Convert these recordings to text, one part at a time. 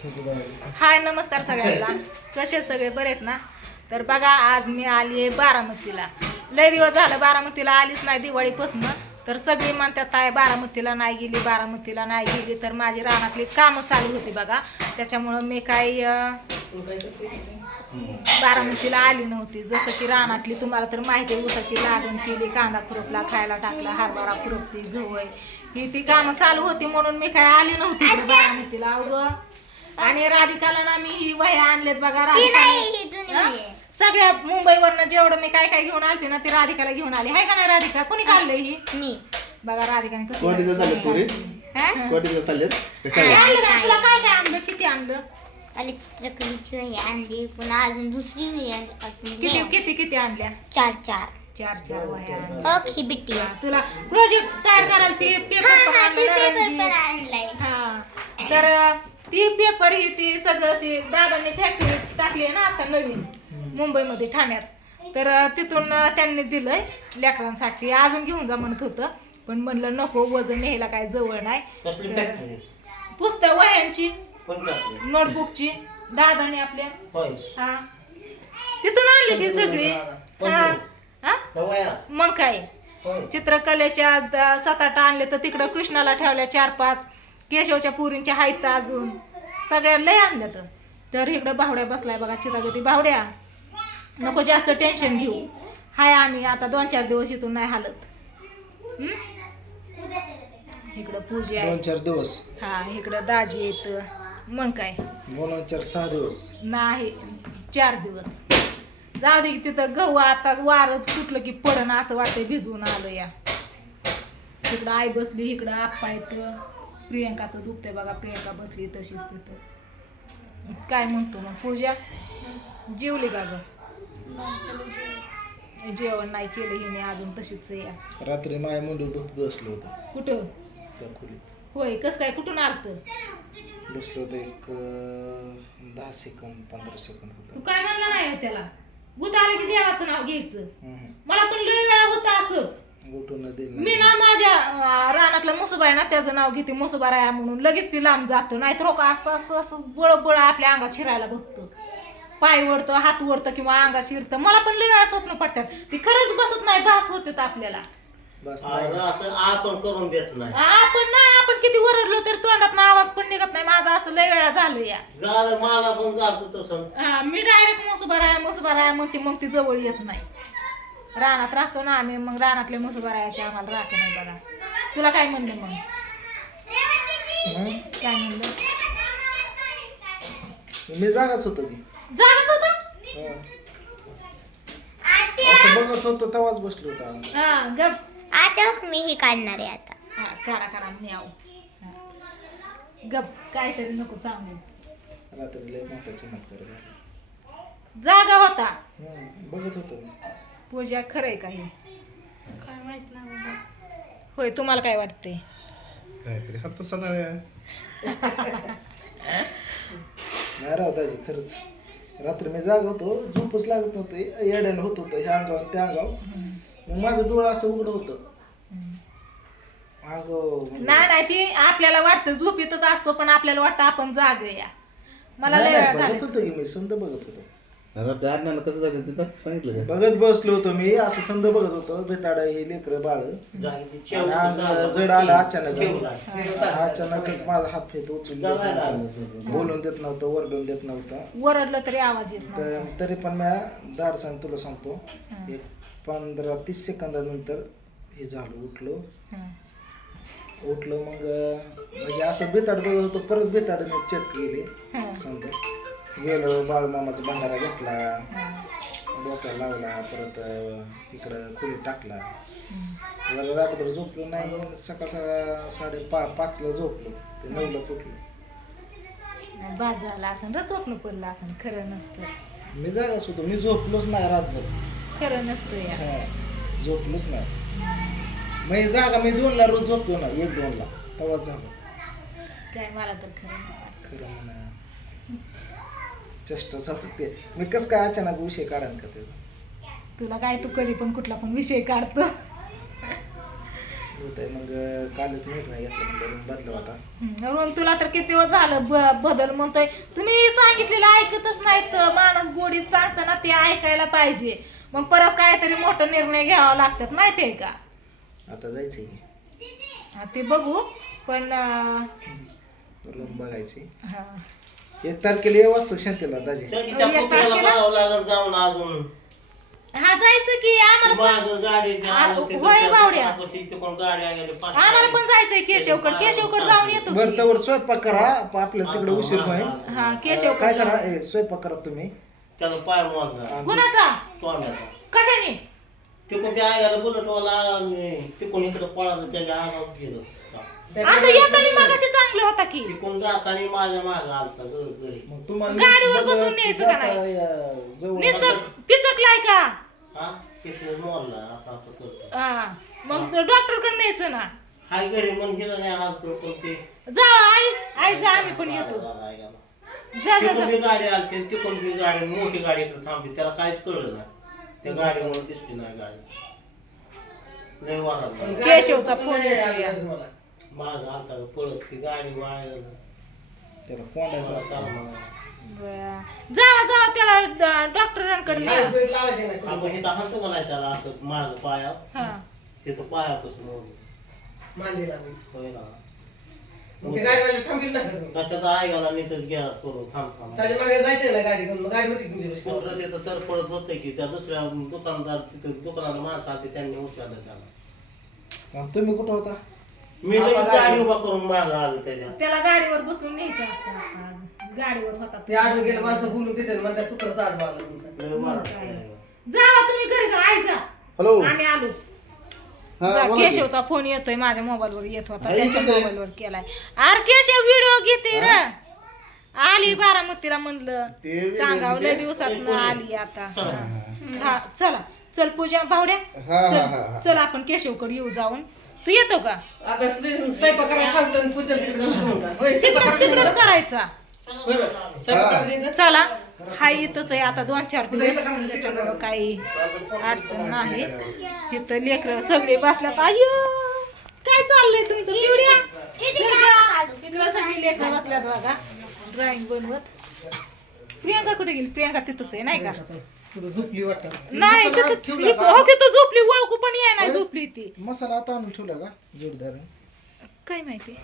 हाय नमस्कार सगळ्यांना. कसे सगळे बरे आहेत ना? तर बघा आज मी आली आहे बारामतीला. लय दिवस झालं बारामतीला आलीच नाही दिवाळीपासून. तर सगळी म्हणतात ताई बारामतीला नाही गेली, बारामतीला नाही गेली. तर माझी रानातली कामं चालू होती बघा, त्याच्यामुळं मी काही बारामतीला आली नव्हती. जसं की रानातली तुम्हाला तर माहिती आहे, ऊसाची लागण केली, कांदा खुरपला, खायला टाकला, हरभरा खुरपती, गहू आहे, ही ती कामं चालू होती म्हणून मी काही आली नव्हती इकडे बारामतीला. अवघं आणि राधिकाला ना मी ही वह्या आणलेत बघा. राधिका सगळ्या मुंबईवरनं जेवढं मी काय काय घेऊन आलते ना ते राधिकाला घेऊन आली. हाय का नाही राधिका? कोणी काढलंय ही? मी बघा. राधिकाने कसं तुला काय काय आणलं? किती आणलं? चित्रकलेची वही आणली, पुन्हा अजून दुसरी किती किती किती आणल्या? चार वह्या. ही बिट्टी तुला प्रोजेक्ट तयार करायला ते पेपर हा. तर ती पेपर ही ती सगळं ती दादांनी फॅक्टरी टाकली आहे ना आता नवीन मुंबईमध्ये ठाण्यात. तर तिथून त्यांनी दिलंय लेकरांसाठी. अजून घेऊन जा म्हणत होतं पण म्हणलं नको, वजन न्यायला काय जवळ नाही. पुस्तक वह्यांची नोटबुकची दादाने आपल्या हा तिथून आणली ती सगळी. हा मग काय चित्रकलेच्या 7-8 आणले. तर तिकडं कृष्णाला ठेवल्या 4-5, केशवच्या पुरींच्या हायत अजून सगळ्या लय आणल्या. तर इकडं बावड्या बसलाय बघा. चितागती बावड्या नको जास्त टेन्शन घेऊ. हाय आम्ही आता 2-4 दिवस इथून नाही हालत. इकडं पूजा 2-4 दिवस हा. इकडं दाजी येत. मग काय 2-4-6 दिवस नाही 4 दिवस. जाऊ दे की तिथं गहू आता वारं सुटलं की पडणं असं वाटतंय, भिजवून आलं या. तिकडं आई बसली, इकडं आप्पा येतं. प्रियंकाचं दुखतंय बघा, प्रियंका बसली तशीच तिथं. काय म्हणतो मग पूजा? जेवली का ग? जेवण नाही केलं हिने अजून, तशीच या. रात्री माय मुंडू बसलो होतो. कुठं? त्या खोलीत. होय. कसं काय? कुठून आलत? बसलो होतो एक 10 सेकंद 15 सेकंद तू होता. काय म्हणला नाही त्याला? भूत आले की देवाचं नाव घ्यायचं. मला पण लय वेळा होतं असंच. मी ना माझ्या रानातला मुसोबा आहे ना त्याचं नाव घेते, मुसोबा राया म्हणून. लगेच ती लांब जातं. नाहीतर असं असं असं बळ आपल्या अंगात शिरायला बघतं. पाय वडतं, हात वडतं किंवा अंगात शिरतं. मला पण लय वेळा स्वप्न पडतात. ती खरंच बसत नाही, भास होत आपल्याला. आपण करून देत नाही. आपण किती ओरडलो तर तोंडात आवाज पण निघत नाही. माझं असं लय वेळा झालं या. झालं मला पण जात तसं. मी डायरेक्ट मुसोबा राया म्हणते, मग ती जवळ येत नाही. रानात राहतो ना आम्ही, मग रानातले मुसोबा राहायचे आम्हाला राहतो नाही बघा. तुला काय म्हणलं मग? काय म्हणलं? मी जागाच होतो की. जागाच होता? असं बघत होतो तेव्हाच बसलो होतो. हा गप. आता मी ही काढणार आहे आता. हा काढा मी आऊ. गप काहीतरी नको सांगू. रात्री लय मोठा चमत्कार झाला. जागा होता. बघत होतो मी. पूजा खरंय काही काय माहित ना. होय. तुम्हाला काय वाटतंय? काहीतरी आता सणाळ्या नाही राहतायची खरंच. रात्री मी जाग होतो, झोपच लागत नव्हतं, येड्यानं होत होतं ह्या अंगावर त्या अंगावर. मग माझं डोळं असं उघड होतं. नाही ती आपल्याला वाटतं झोपेतच असतो, पण आपल्याला वाटतं आपण जाग या. मला लय वेळा बघत होतो की झालं. मी संद बघत होतो. कसं झालं तिथं सांगितलं बघत बसलो होतो मी, असं संद बघत होतो. बेताड हे लेकर बाळ जड आलं अचानकच माझा हात फेत उचलून बोलून देत नव्हतं, ओरडून देत नव्हतं. ओरडलं तरी आवाज येत नव्हता. तरी पण मी दाडसाने तुला सांगतो, एक 15-30 सेकंदानंतर हे झालं. उठलो मग म्हणजे असं बेताड बघत होतो. परत बेताडने चेक केले समजा. गेलो, बाळूमामाचा भंडारा घेतला, डोक्याला लावला, परत इकडं खोलीत टाकला. रात्रभर झोपलो नाही. सकाळ 5:30ला झोपलो, ते 9लाच उठलो. बाद झाला असं र, स्वप्न पडलं असं. खरं नसतं. मी जागाच होतो. मी झोपलोच नाही रात्रभर. खरं नसतं या. झोपलोच नाही. मग जागा मी 2ला रोज झोपतो ना, 1-2ला तेव्हा झालं. काय मला तर खरं नाही. खरं म्हणा चेष्टा सांगते मी. कसं काय अचानक विषय काढान का त्याचा? तुला काय, तू कधी पण कुठला पण विषय काढतो. होत आहे. मग कालच निर्णय घेतला म्हणजे रूम बदला होता. रोहन तुला तर किती दिवस झालं बदल म्हणतोय. तुम्ही सांगितलेलं ऐकतच नाहीत. माणूस गोडीत सांगताना ते ऐकायला पाहिजे. मग परत काहीतरी मोठा निर्णय घ्यावा लागतात माहितीये का. आता जायचंय की ते बघू पण रूम बघायची. हा. 1 तारखेला ये वास्तू शांतीला दाजी. त्या कुत्र्याला बघावं लागेल जाऊन अजून हा जायचं की आम्हाला मागं गाडीच्या होय बावड्या. कोण गाडी आली आम्हाला पण जायचंय केशवकड जाऊन येतो बरं की. तवर स्वयंपाक करा आपल्याला तिकडे उशीर होईल. हा केशवकड काय करा स्वयंपाक करा तुम्ही. त्याचा पाय मोडला कुणाचा तोंडाचा. कशाने तिकडून त्या आईला बुलेटवाला आला आणि तिकडून इकडे पळाला त्याच्या अंगावर गेलं. आता येताना मगाशी चांगलं होता की. तिकडून जाताना माझ्या मागं आलता घरी. मग तुम्हाला गाडीवर मग बसून न्यायचं का नाही? जवळ नुसतं पिचकलाय का. हा तिकडे मोडला असं असं करतो. हा मग डॉक्टर कडे न्यायचं ना. हाय घरी मग गेलं नाही हात पण ते जा आई जा आम्ही पण येतो. जा जा तिकडून जा. बी गाडी आलती तिकडून बी गाडी मोठी गाडी इकडे थांबली त्याला काहीच कळलं नाही. त्या गाडीमुळे दिसली नाही गाडी. लय वाढला केशवचा फोन येतोय. माग आता पळत ती गाडी वाया त्याला कोंडायचं असतं. जावा जावा त्याला डॉक्टरांकडे न्या. आपण इथं हाणतो का नाही त्याला असं माग पाया हा तिथं पायापासून होय ना. कशाचा ऐकायला नीटच गेला करू थांब थांब कुत्रं तिथं तर पडत होतं की त्या दुसऱ्या दुकानदार तिथं दुकानाला माणसं आली त्यांनी उचललं त्याला. आणि तुम्ही कुठं होता? मी लगेच गाडी उभा करून मागं आलो त्याच्या. त्याला गाडीवर बसून न्यायचं असतं. गाडीवर होता तो. लय वाढलं. जावा तुम्ही घरी जा आई जा. हॅलो आम्ही आलोच. हा, जा, बोला की. केशवचा फोन येतोय माझ्या मोबाईल वर येत होता हा, त्यांच्या येतोय. मोबाईल वर केलाय. अरे केशव व्हिडिओ घेते र. आली बारामतीला म्हणलं ते video सांगावं लय घेते. दिवसात आली आता. चला. हा चला चल पूजा भावड्या हा हा हा हा. चल आपण केशवकडे येऊ जाऊन. तू येतो का तिकडच करायचा. चला हाय इथंच आहे आता 2-4 दिवस त्याच्यामुळं काही अडचण नाही. इथं लेकरं सगळे बसल्यात. अय्यो काय चाललंय तुमचं पिवड्या. इकडं सगळी लेकरं बसल्यात बघा ड्रॉइंग बनवत. प्रियांका कुठे गेली? प्रियांका तिथंच आहे नाही का? नाही तिथंच हो की तू झोपली ओळखू पण ये नाही झोपली ती. मसाला आता आणून ठेवला का जोरदार? काय माहिती.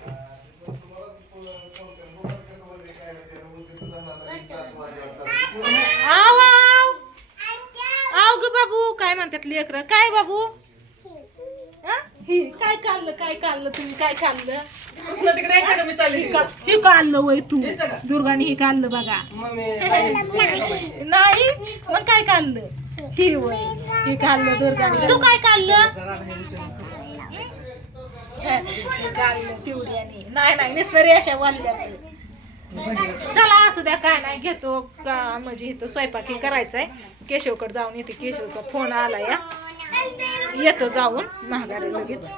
आव आव आव ग बाबू काय म्हणतात लेकरं. काय बाबू हा? ही, काय काढलं तुम्ही काय काढलं? हे काढलं वय तू दुर्गाने हे काढलं बघा. नाही मग काय काढलं? ही वय हे काढलं दुर्गाने. तू काय काढलं? काढलं पिवड्याने. नाही नुसतं रेषा वाढल्या. चला असू द्या काय नाही घेतो का म्हणजे इथं स्वयंपाक हे करायचंय. केशवकडे जाऊन येते. केशवचा फोन आला या येतो जाऊन महागारी लगेच.